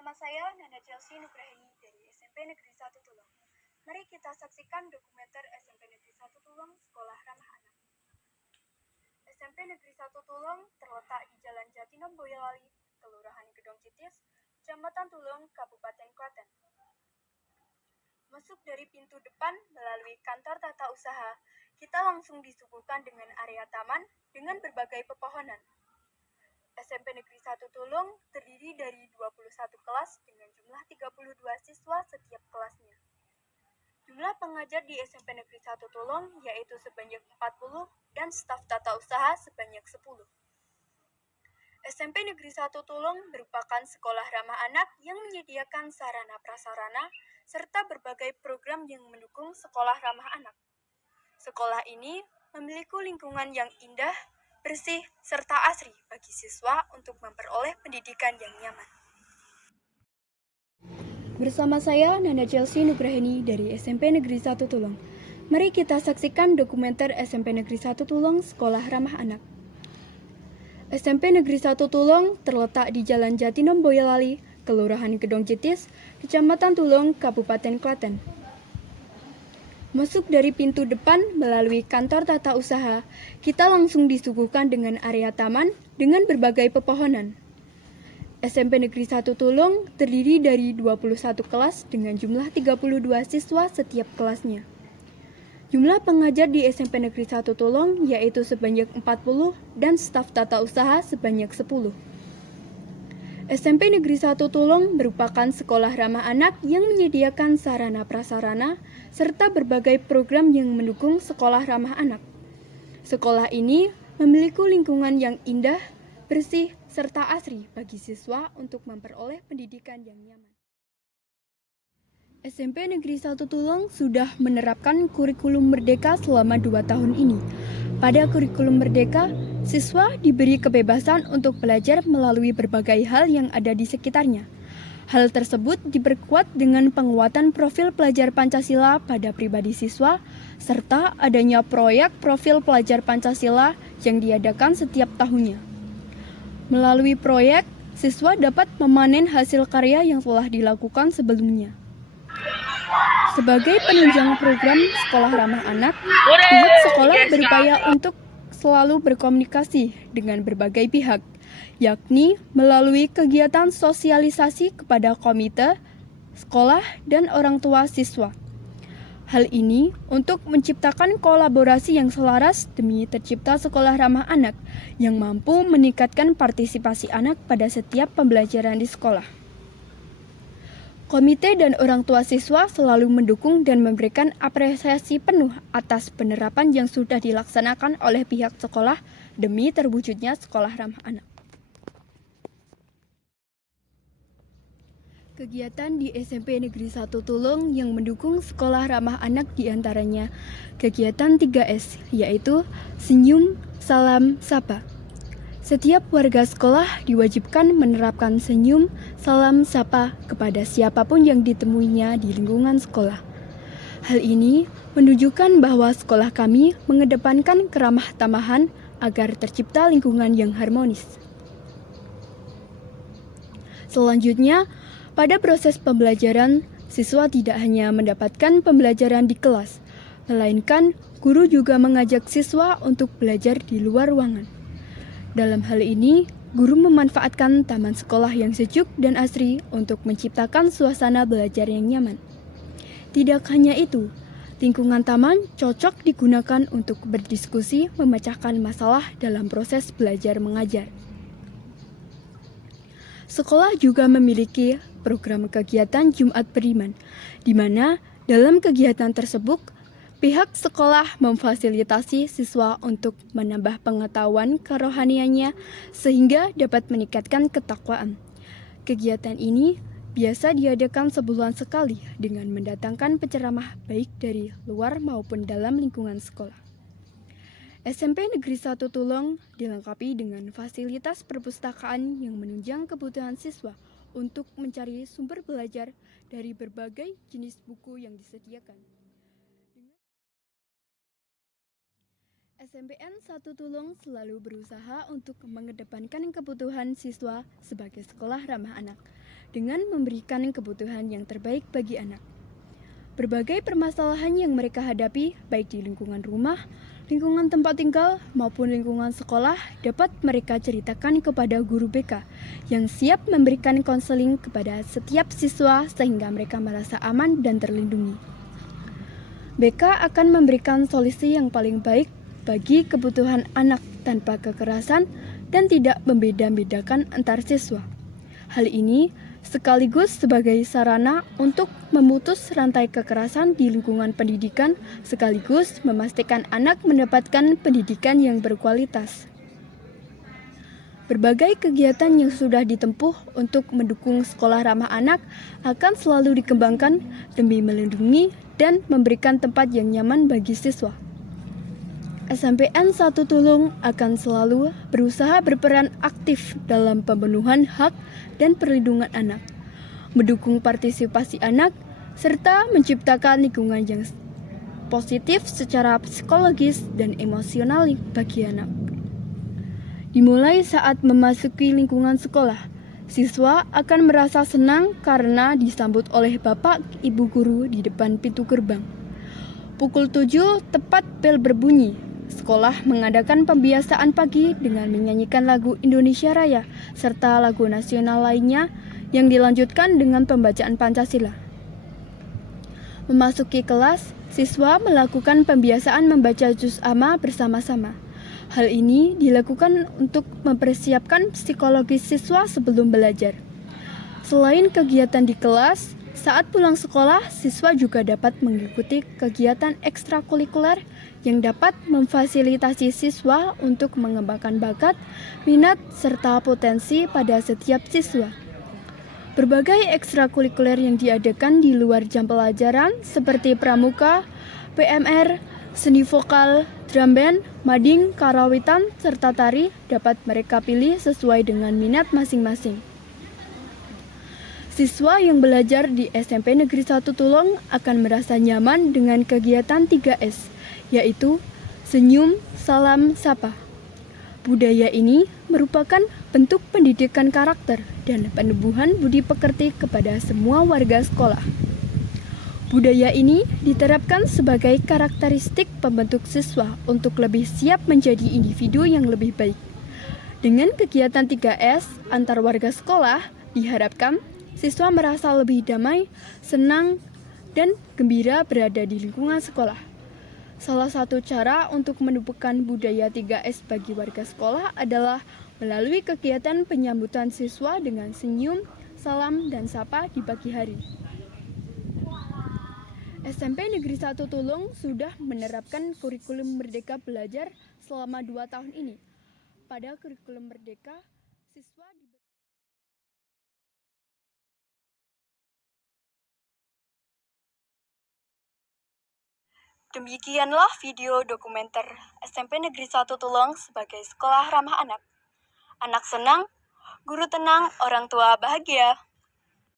Bersama saya, Nanda Chelsea Nugraheni dari SMP Negeri 1 Tulung. Mari kita saksikan dokumenter SMP Negeri 1 Tulung, Sekolah Ramah Anak. SMP Negeri 1 Tulung terletak di Jalan Jatinom Boyolali, Kelurahan Gedong Citis, Kecamatan Tulung, Kabupaten Klaten. Masuk dari pintu depan melalui kantor tata usaha, kita langsung disuguhkan dengan area taman dengan berbagai pepohonan. SMP Negeri 1 Tulung terdiri dari 21 kelas dengan jumlah 32 siswa setiap kelasnya. Jumlah pengajar di SMP Negeri 1 Tulung yaitu sebanyak 40 dan staf tata usaha sebanyak 10. SMP Negeri 1 Tulung merupakan sekolah ramah anak yang menyediakan sarana prasarana serta berbagai program yang mendukung sekolah ramah anak. Sekolah ini memiliki lingkungan yang indah, bersih, serta asri bagi siswa untuk memperoleh pendidikan yang nyaman. Bersama saya, Nanda Chelsea Nugraheni dari SMP Negeri 1 Tulung. Mari kita saksikan dokumenter SMP Negeri 1 Tulung, Sekolah Ramah Anak. SMP Negeri 1 Tulung terletak di Jalan Jatinom Boyolali, Kelurahan Gedong Citis, Kecamatan Tulung, Kabupaten Klaten. Masuk dari pintu depan melalui kantor tata usaha, kita langsung disuguhkan dengan area taman dengan berbagai pepohonan. SMP Negeri 1 Tulung terdiri dari 21 kelas dengan jumlah 32 siswa setiap kelasnya. Jumlah pengajar di SMP Negeri 1 Tulung yaitu sebanyak 40 dan staf tata usaha sebanyak 10. SMP Negeri 1 Tulung merupakan sekolah ramah anak yang menyediakan sarana prasarana serta berbagai program yang mendukung sekolah ramah anak. Sekolah ini memiliki lingkungan yang indah, bersih, serta asri bagi siswa untuk memperoleh pendidikan yang nyaman. SMP Negeri 1 Tulung sudah menerapkan kurikulum merdeka selama 2 tahun ini. Pada kurikulum merdeka, siswa diberi kebebasan untuk belajar melalui berbagai hal yang ada di sekitarnya. Hal tersebut diperkuat dengan penguatan profil pelajar Pancasila pada pribadi siswa, serta adanya proyek profil pelajar Pancasila yang diadakan setiap tahunnya. Melalui proyek, siswa dapat memanen hasil karya yang telah dilakukan sebelumnya. Sebagai penunjang program sekolah ramah anak, pihak sekolah berupaya untuk selalu berkomunikasi dengan berbagai pihak, yakni melalui kegiatan sosialisasi kepada komite, sekolah, dan orang tua siswa. Hal ini untuk menciptakan kolaborasi yang selaras demi tercipta sekolah ramah anak yang mampu meningkatkan partisipasi anak pada setiap pembelajaran di sekolah. Komite dan orang tua siswa selalu mendukung dan memberikan apresiasi penuh atas penerapan yang sudah dilaksanakan oleh pihak sekolah demi terwujudnya sekolah ramah anak. Kegiatan di SMP Negeri 1 Tulung yang mendukung sekolah ramah anak diantaranya kegiatan 3S, yaitu senyum, salam, sapa. Setiap warga sekolah diwajibkan menerapkan senyum, salam, sapa kepada siapapun yang ditemuinya di lingkungan sekolah. Hal ini menunjukkan bahwa sekolah kami mengedepankan keramah tamahan agar tercipta lingkungan yang harmonis. Selanjutnya, pada proses pembelajaran, siswa tidak hanya mendapatkan pembelajaran di kelas, melainkan guru juga mengajak siswa untuk belajar di luar ruangan. Dalam hal ini, guru memanfaatkan taman sekolah yang sejuk dan asri untuk menciptakan suasana belajar yang nyaman. Tidak hanya itu, lingkungan taman cocok digunakan untuk berdiskusi memecahkan masalah dalam proses belajar mengajar. Sekolah juga memiliki program kegiatan Jumat Beriman, di mana dalam kegiatan tersebut, pihak sekolah memfasilitasi siswa untuk menambah pengetahuan kerohaniannya sehingga dapat meningkatkan ketakwaan. Kegiatan ini biasa diadakan sebulan sekali dengan mendatangkan penceramah baik dari luar maupun dalam lingkungan sekolah. SMP Negeri 1 Tulung dilengkapi dengan fasilitas perpustakaan yang menunjang kebutuhan siswa untuk mencari sumber belajar dari berbagai jenis buku yang disediakan. SMPN 1 Tulung selalu berusaha untuk mengedepankan kebutuhan siswa sebagai sekolah ramah anak. dengan memberikan kebutuhan yang terbaik bagi anak. Berbagai permasalahan yang mereka hadapi, baik di lingkungan rumah, lingkungan tempat tinggal, maupun lingkungan sekolah, dapat mereka ceritakan kepada guru BK yang siap memberikan konseling kepada setiap siswa sehingga mereka merasa aman dan terlindungi. BK akan memberikan solusi yang paling baik bagi kebutuhan anak tanpa kekerasan dan tidak membeda-bedakan antar siswa. Hal ini sekaligus sebagai sarana untuk memutus rantai kekerasan di lingkungan pendidikan, sekaligus memastikan anak mendapatkan pendidikan yang berkualitas. Berbagai kegiatan yang sudah ditempuh untuk mendukung sekolah ramah anak akan selalu dikembangkan demi melindungi dan memberikan tempat yang nyaman bagi siswa. SMPN 1 Tulung akan selalu berusaha berperan aktif dalam pemenuhan hak dan perlindungan anak, mendukung partisipasi anak, serta menciptakan lingkungan yang positif secara psikologis dan emosional bagi anak. Dimulai saat memasuki lingkungan sekolah, siswa akan merasa senang karena disambut oleh bapak ibu guru di depan pintu gerbang. Pukul 7 tepat bel berbunyi. Sekolah mengadakan pembiasaan pagi dengan menyanyikan lagu Indonesia Raya serta lagu nasional lainnya yang dilanjutkan dengan pembacaan Pancasila. Memasuki kelas, siswa melakukan pembiasaan membaca juz amma bersama-sama. Hal ini dilakukan untuk mempersiapkan psikologis siswa sebelum belajar. Selain kegiatan di kelas, saat pulang sekolah, siswa juga dapat mengikuti kegiatan ekstrakurikuler yang dapat memfasilitasi siswa untuk mengembangkan bakat, minat, serta potensi pada setiap siswa. Berbagai ekstrakurikuler yang diadakan di luar jam pelajaran seperti pramuka, PMR, seni vokal, drum band, mading, karawitan, serta tari dapat mereka pilih sesuai dengan minat masing-masing. Siswa yang belajar di SMP Negeri 1 Tulung akan merasa nyaman dengan kegiatan 3S, yaitu senyum, salam, sapa. Budaya ini merupakan bentuk pendidikan karakter dan penumbuhan budi pekerti kepada semua warga sekolah. Budaya ini diterapkan sebagai karakteristik pembentuk siswa untuk lebih siap menjadi individu yang lebih baik. Dengan kegiatan 3S antar warga sekolah, diharapkan siswa merasa lebih damai, senang, dan gembira berada di lingkungan sekolah. Salah satu cara untuk menumbuhkan budaya 3S bagi warga sekolah adalah melalui kegiatan penyambutan siswa dengan senyum, salam, dan sapa di pagi hari. SMP Negeri 1 Tulung sudah menerapkan kurikulum Merdeka Belajar selama 2 tahun ini. Pada kurikulum Merdeka, siswa Demikianlah video dokumenter SMP Negeri 1 Tulung sebagai sekolah ramah anak. Anak senang, guru tenang, orang tua bahagia.